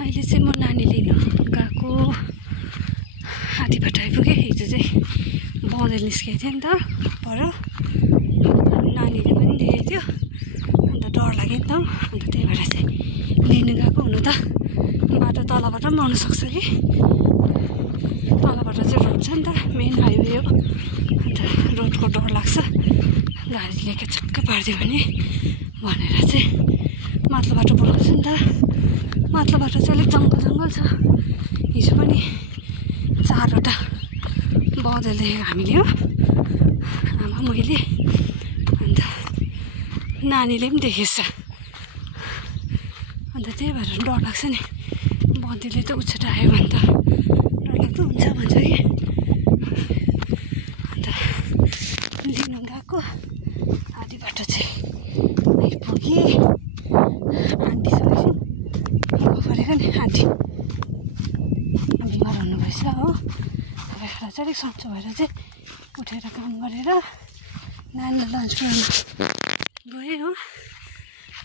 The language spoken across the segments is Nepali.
अहिले चाहिँ म नानी लिन गएको हात्तीबाट आइपुगेँ। हिजो चाहिँ बँदेल निस्केको थियो नि त पर, नानीले पनि देखेको थियो अन्त डर लाग्यो नि त, अन्त त्यही भएर चाहिँ लिनु गएको। हुनु त बाटो तलबाट पनि आउनु सक्छ कि, तलबाट चाहिँ रोड छ नि त, मेन हाइवे हो, अन्त रोडको डर लाग्छ गाडीले के छक्क पारिदियो भने भनेर चाहिँ माथिल्लो बाटो बोलाउँछ नि त। माथिल्लो बाटो चाहिँ अलिक जङ्गल छ। हिजो पनि 4वटा बँदेल देखेको हामीले हो, आमा मैले अन्त नानीले पनि देखेछ। अन्त त्यही भएर डर लाग्छ नि, बँदेलले त उछेट आयो भने त डरलाग्दो हुन्छ भन्छ कि। अन्त लिनु गएको हात्तीबाट चाहिँ आइपुगेँ। आन्टीसँग एकछिन परेको नि, आन्टी बिमार हुनुभएछ हो, त्यही भएर चाहिँ अलिक सन्चो भएर चाहिँ उठेर काम गरेर नानीलाई लन्च पुऱ्याउनु गएँ हो।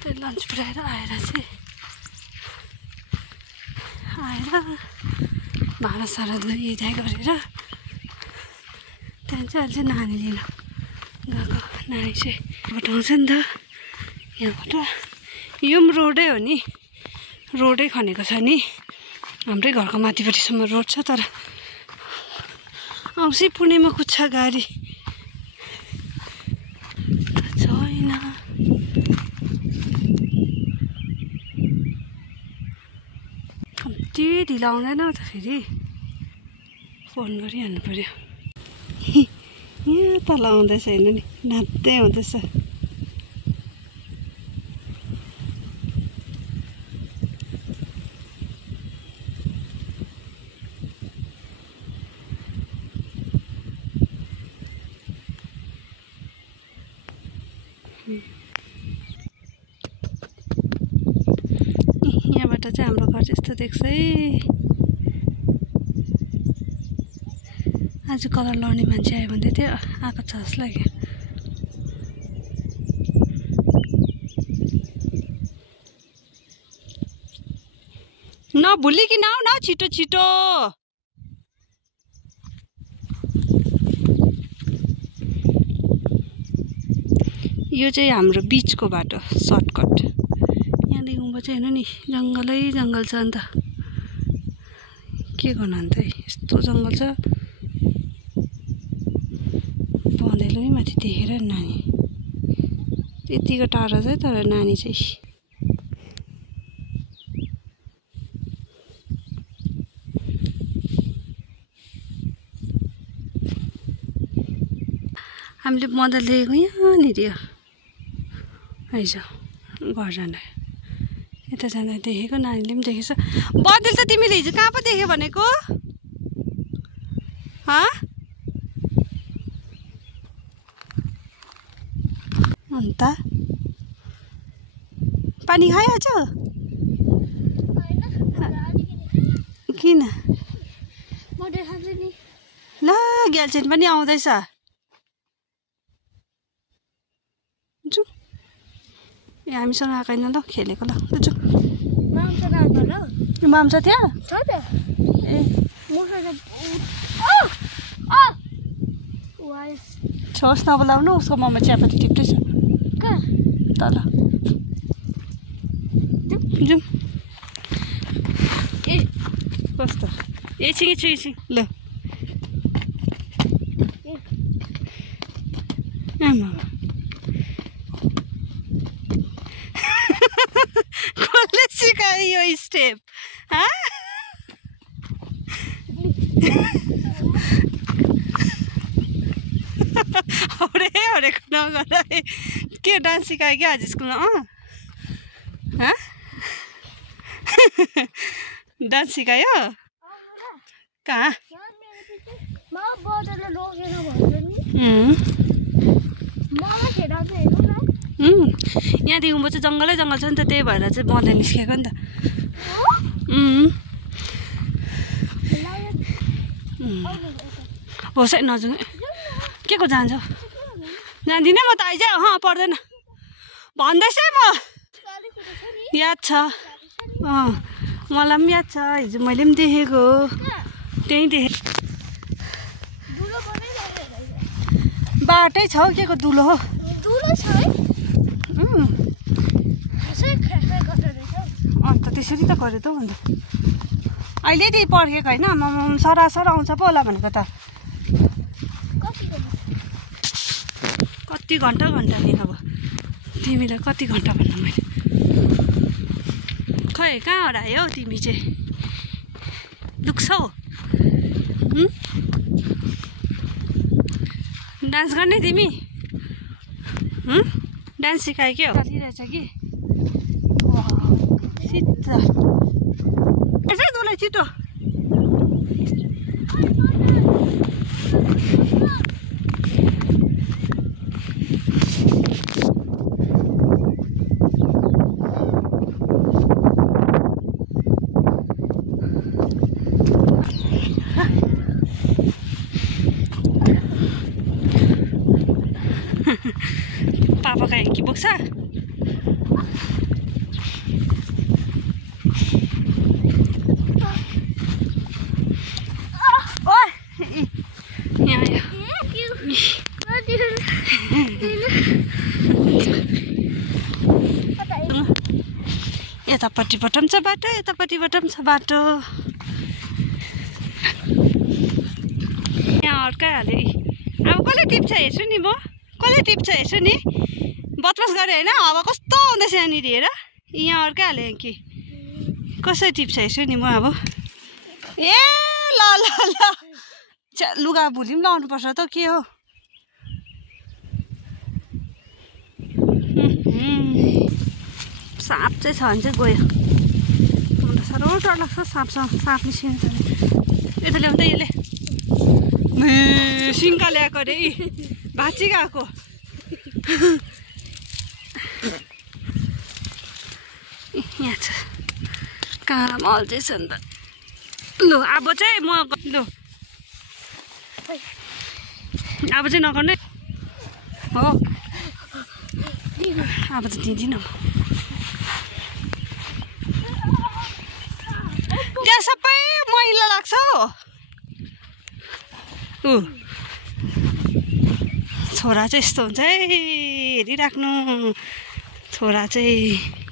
त्यो लन्च पुऱ्याएर आएर भाँडासाँडा धोइधाइ गरेर त्यहाँदेखि चाहिँ अहिले चाहिँ नानी लिन गएको। नानी चाहिँ यहाँबाट आउँछ नि त, यहाँबाट यो पनि रोडै हो नि, रोडै खनेको छ नि, हाम्रै घरको माथिपट्टिसम्म रोड छ, तर औँसी पुणेमा कुद्छ गाडी छैन। कम्ती ढिलो आउँदैन त फेरि फोन गरिहाल्नु पर्यो। यहाँ तल आउँदैछ हेर्नु नि, नाच्दै आउँदैछ। यहाँबाट चाहिँ हाम्रो घर यस्तो देख्छ है। आज कलर लाउने मान्छे आयो भन्दै थियो, आएको छ जस्तो लाग्यो। नभुलिकन आऊ न छिटो छिटो। यो चाहिँ हाम्रो बिचको बाटो सर्टकट। यहाँदेखि उँभो चाहिँ हेर्नु नि जङ्गलै जङ्गल छ। अन्त के गर्नु अन्त यस्तो जङ्गल छ। बँदेलै माथि देखेर नानी त्यतिको टाढो छ, तर नानी चाहिँ हामीले बँदेल देखेको यहाँनिर आइज घर जाँदा, यता जाँदा देखेको, नानीले पनि देखेछ। बँदेल त तिमीले हिजो कहाँ पो देख्यो भनेको? अन्त पानी खाइहाल्छ? किन? ल ग्याल्छेन पनि आउँदैछ। जाउँ, ए हामीसँग आएको होइन ल, खेलेको ल जाउँ। माम्छ त्यहाँ? ए छोस् नबोलाउनु, उसको मम्मा चियापत्ती टिप्दैछ तल। जाउँ। ए कस्तो एकछिन ल। आमा कसले सिकायो यो स्टेप? हरेको नगर के डान्स सिकायो क्या आज स्कुलमा? डान्स सिकायो कहाँ? यहाँदेखि उँभो चाहिँ जङ्गलै जङ्गल छ नि त, त्यही भएर चाहिँ बँदेल निस्केको नि त। होस् है नजाउँ। के को जान्छ? जान्दिनँ म त आइज। पर्दैन भन्दैछ म, याद छ। मलाई पनि याद छ हिजो मैले पनि देखेको त्यहीँ देखेँ बाटै छ हौ के को दुलो हो अन्त त्यसरी त गऱ्यो त हौ अन्त अहिले त्यही पर्खेको होइन सरासर आउँछ पो होला भनेको त कति घन्टा नि अब तिमीलाई कति घन्टा भन्नु मैले खै कहाँ हरायो हौ तिमी चाहिँ दुख्छौ डान्स गर्ने तिमी डान्स सिकायो के हो चलिरहेछ कि सिधा दुलै छिटो पापाका ह्याङ्की बोक्छ यतापट्टिबाट पनि छ बाटो यतापट्टिबाट पनि छ बाटो यहाँ अड्काइहाल्यो अब कसले टिप्छ हेर्छु नि म कसले टिप्छ हेर्छु नि बदमास गऱ्यो होइन हावा कस्तो आउँदैछ यहाँनिर हेर यहाँ अड्काइहाल्यो कि कसरी टिप्छ हेर्छु नि म अब ए ल ल ल लुगा भुली पनि लाउनुपर्छ त के हो साँप चाहिँ छ भने चाहिँ गयो मलाई साह्रो डर लाग्छ साँप निस्किन्छ यता ल्याउनु त यसले सिङ्का ल्याएको अरे भाँची गएको यहाँ छ कहाँ मल्दैछ नि त लु अब चाहिँ म लु अब चाहिँ नगर्नु हो अब त दिँदिनँ म त्यहाँ सबै मैला लाग्छ हो छोरा चाहिँ यस्तो हुन्छ है हेरिराख्नु छोरा चाहिँ